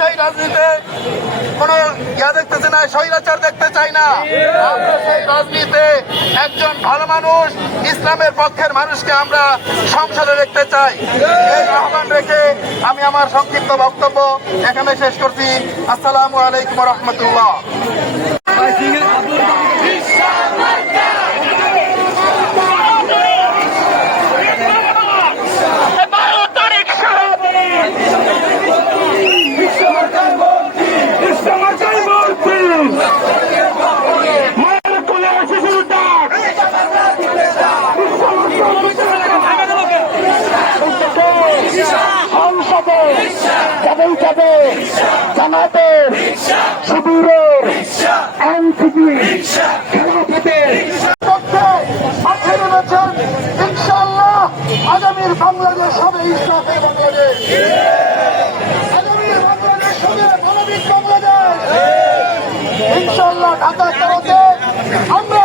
সেই রাজনীতিতে কোন দেখতেছে না, স্বৈরাচার দেখতে চাই না। আমরা সেই রাজনীতিতে একজন ভালো মানুষ, ইসলামের পক্ষের মানুষকে আমরা সংসদে দেখতে চাই। এই আহ্বান রেখে আমি আমার সংক্ষিপ্ত বক্তব্য এখানে শেষ করছি। আসসালামু আলাইকুম রহমতুল্লাহ। জামাতের, শিবিরের, এনসিপি, খেলাফতের পক্ষে মাঠে নেমেছেন। ইনশাআল্লাহ আগামীর বাংলাদেশ হবে ইসলামের বাংলাদেশ, আগামীর বাংলাদেশ হবে মানবিক বাংলাদেশ। ইনশাআল্লাহ ঢাকা শহরে আমরা